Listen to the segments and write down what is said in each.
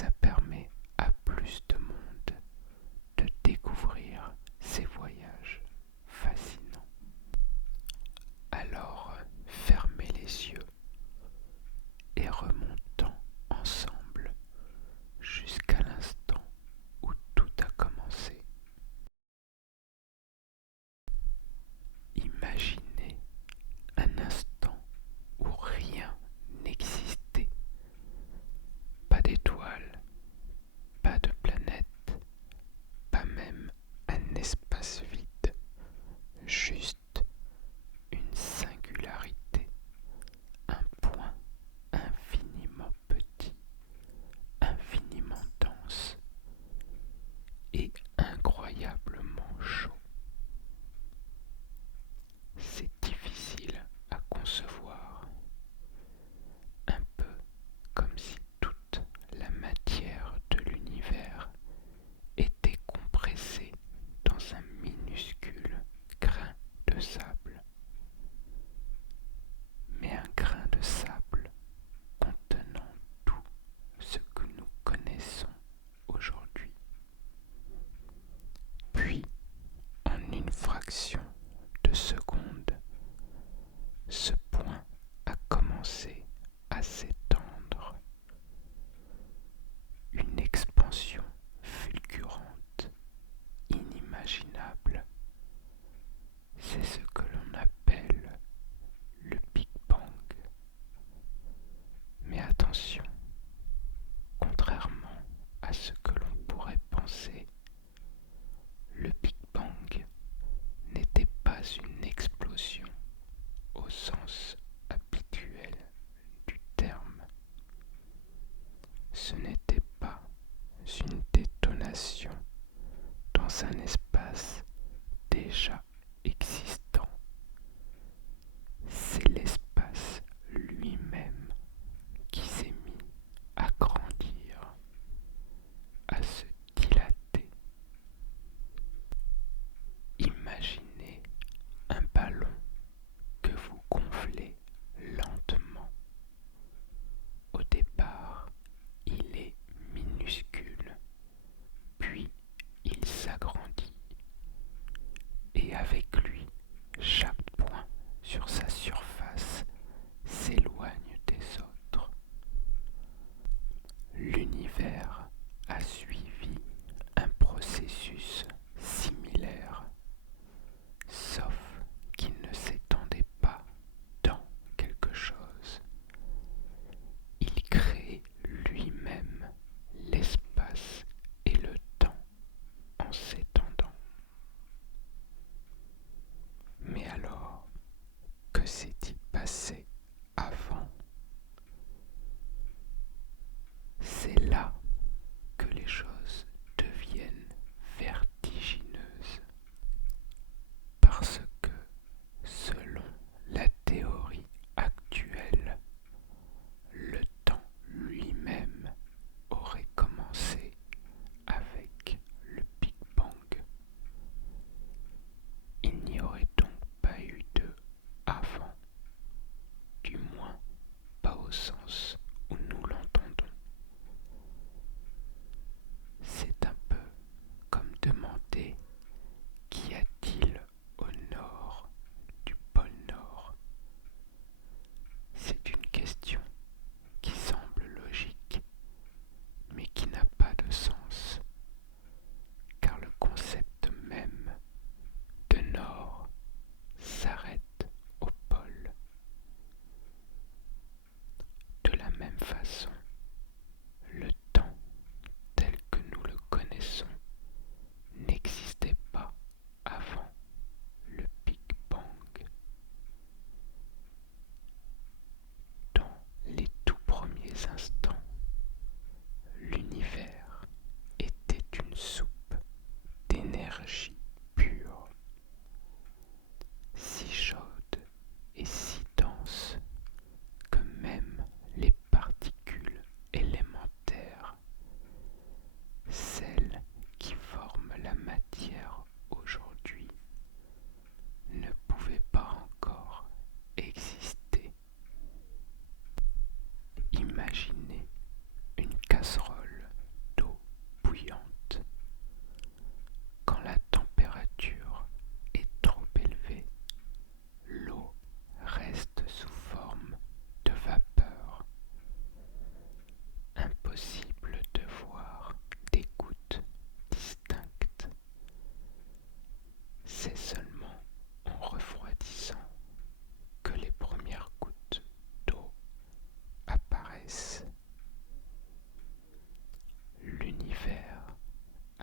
ça permet à plus de monde de découvrir ces voyages fascinants. Alors, fermez les yeux et remontons ensemble jusqu'à l'instant où tout a commencé. Imaginez un instant où rien n'existait, pas d'étoiles, pas de planètes,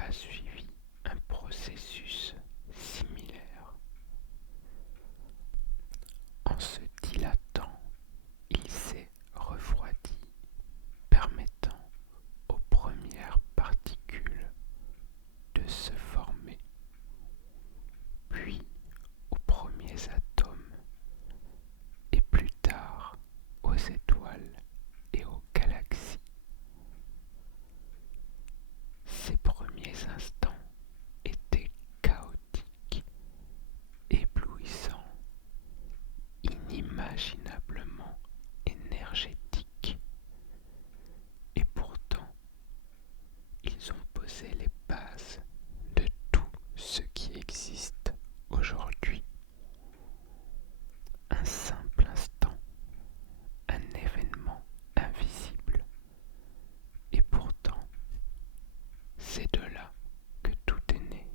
a suivi un processus similaire. En se dilatant, il s'est refroidi, permettant aux premières particules de se former, puis aux premiers atomes, et plus tard aux étoiles et aux galaxies. Ces premiers instants étaient chaotiques, éblouissants, inimaginablement énergétiques, et pourtant ils ont posé les bases de tout ce qui existe aujourd'hui. Un simple instant, un événement invisible, et pourtant c'est de là que tout est né.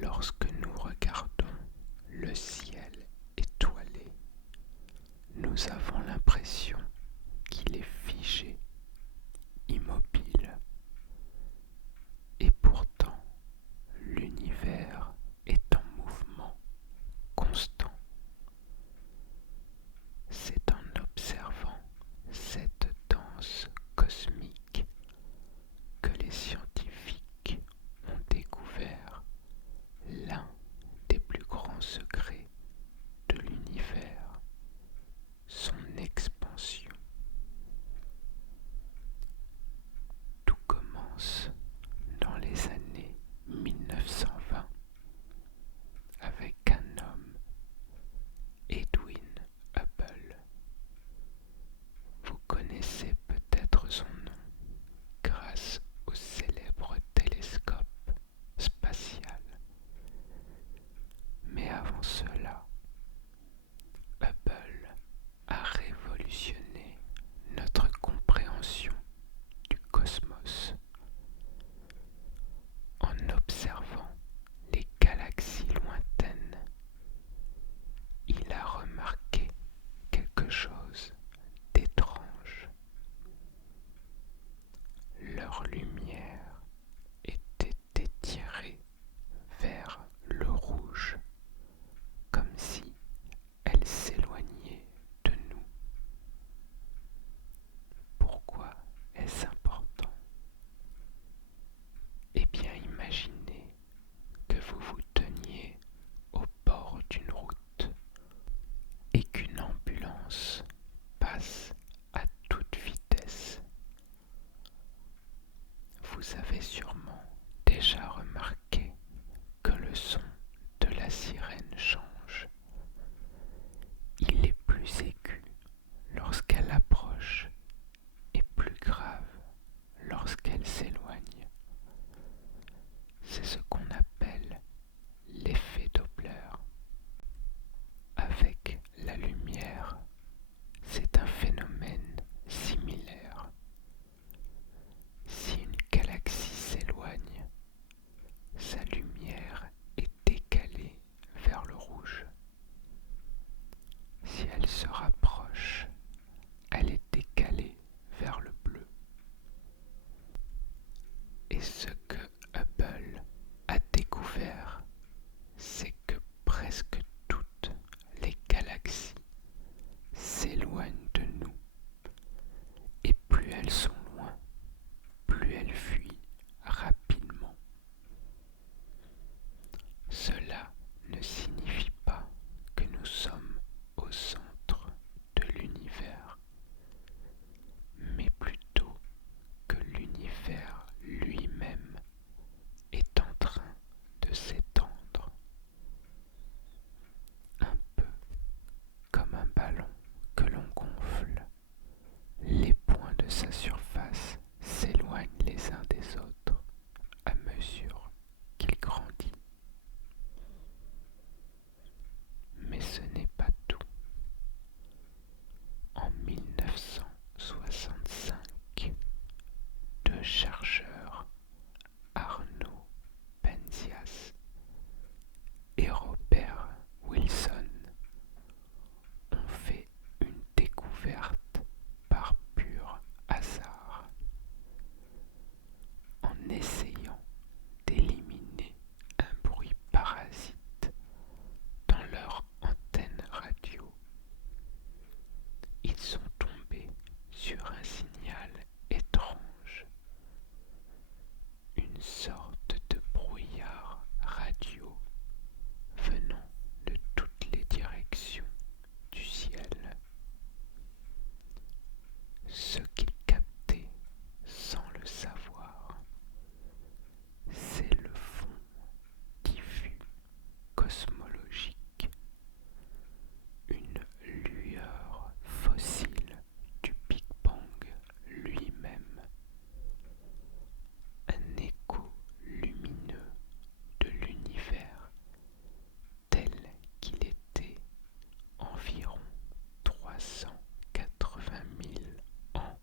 Lorsque nous regardons le ciel étoilé, nous avons l'impression qu'il est figé, Ce qu'il captait sans le savoir, c'est le fond diffus cosmologique, une lueur fossile du Big Bang lui-même, un écho lumineux de l'univers tel qu'il était environ 380 000 ans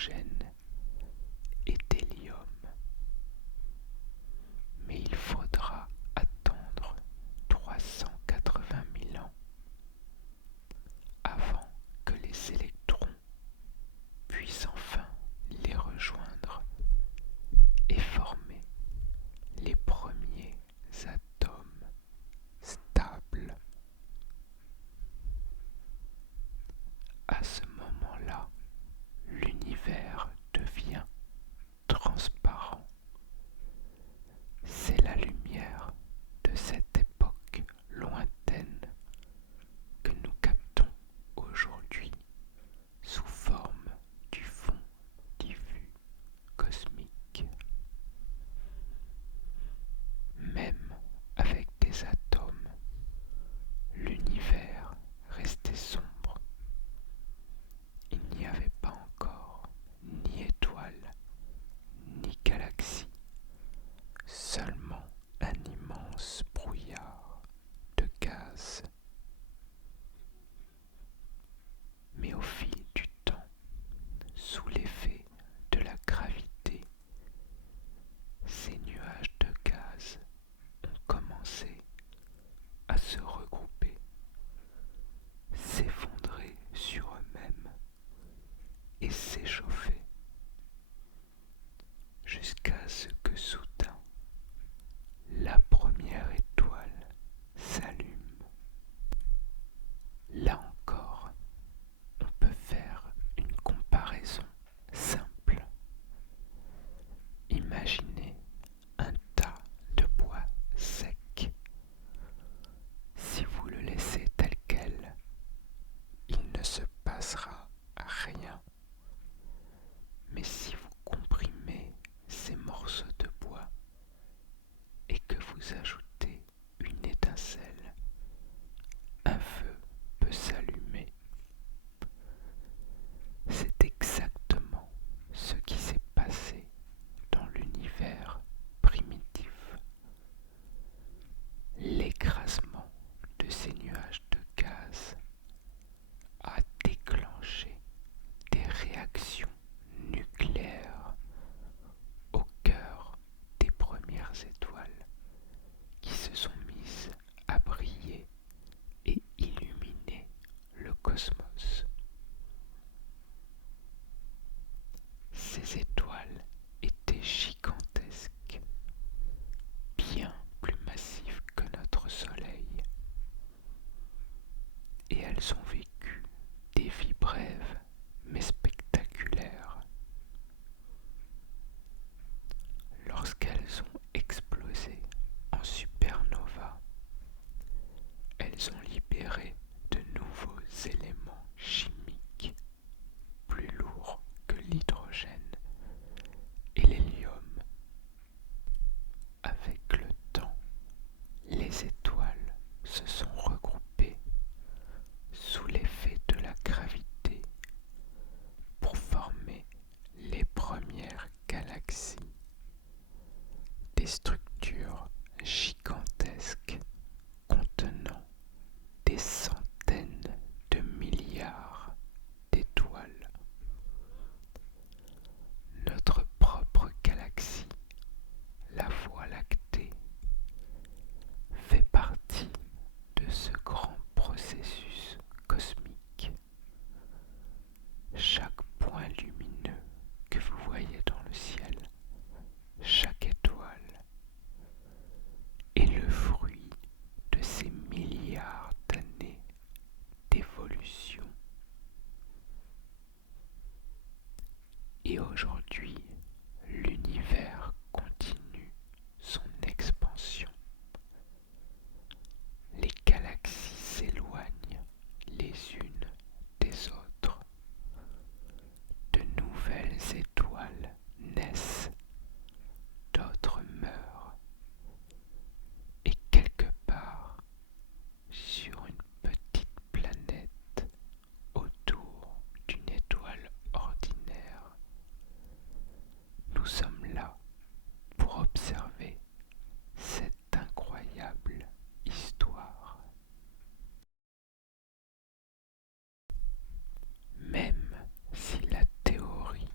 d'hydrogène et d'hélium. Mais il faudra attendre 380 000 ans avant que les électrons puissent enfin les rejoindre et former les premiers atomes stables. À ce moment-là, l'univers devient transparent. C'est la lumière de cette époque lointaine que nous captons aujourd'hui sous forme du fond diffus cosmique. Même avec des atomes, l'univers restait sombre. Il n'y avait pas encore ni étoiles, ni galaxies, seulement un immense brouillard de gaz. Mais au fil du temps, sous l'effet de la gravité, ces nuages de gaz ont commencé à se regrouper, s'effondrer sur eux-mêmes et s'échauffer, jusqu'à ce que soudain la première étoile s'allume. Là encore, on peut faire une comparaison simple. Imaginez un tas de bois sec. Si vous le laissez tel quel, il ne se passera rien. Mais si vous comprimez ces morceaux de bois et que vous ajoutez une étincelle, un feu peut s'allumer. C'est exactement ce qui s'est passé dans l'univers primitif. L'écrasement de ces nuages de gaz a déclenché des réactions nucléaires au cœur des premières étoiles qui se sont mises à briller et illuminer le cosmos. Ces étoiles étaient gigantesques, bien plus massives que notre Soleil, et elles ont vécu des vies brèves mais spectaculaires. Lorsqu'elles ont explosé en supernova, elles ont libéré de nouveaux éléments chimiques plus lourds que l'hydrogène et l'hélium. Avec le temps, les étoiles se sont regroupées sous l'effet de la gravité pour former les premières galaxies, des structures gigantesques contenant des centaines de milliards d'étoiles. Notre propre galaxie, la Voie lactée, fait partie de ce grand processus cosmique. Chaque point lumineux que vous voyez dans le ciel, chaque étoile, est le fruit de ces milliards d'années d'évolution. Et aujourd'hui, l'univers continue son expansion. Les galaxies s'éloignent les unes des autres. De nouvelles étoiles naissent, d'autres meurent. Et quelque part, sur une petite planète autour d'une étoile ordinaire, nous sommes là pour observer cette incroyable histoire. Même si la théorie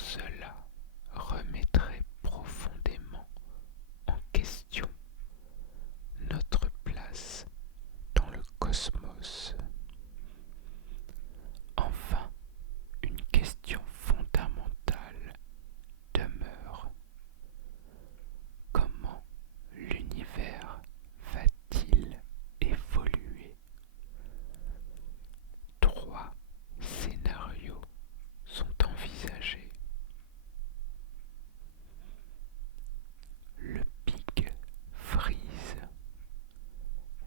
cela remettrait profondément en question notre place dans le cosmos. Enfin, une question fondamentale demeure. Comment l'univers va-t-il évoluer? Trois scénarios sont envisagés. Le Big Freeze,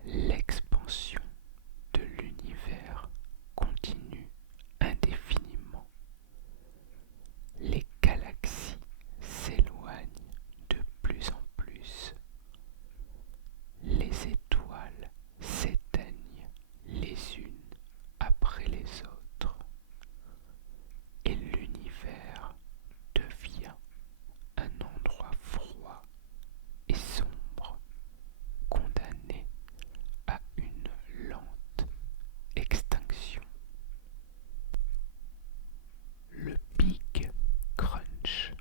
l'expansion de l'univers continue indéfiniment. Les galaxies s'éloignent de plus en plus. Les étoiles s'éteignent les unes après les autres. Et l'univers devient un endroit froid et sombre, condamné à une lente extinction. Le Big Crunch,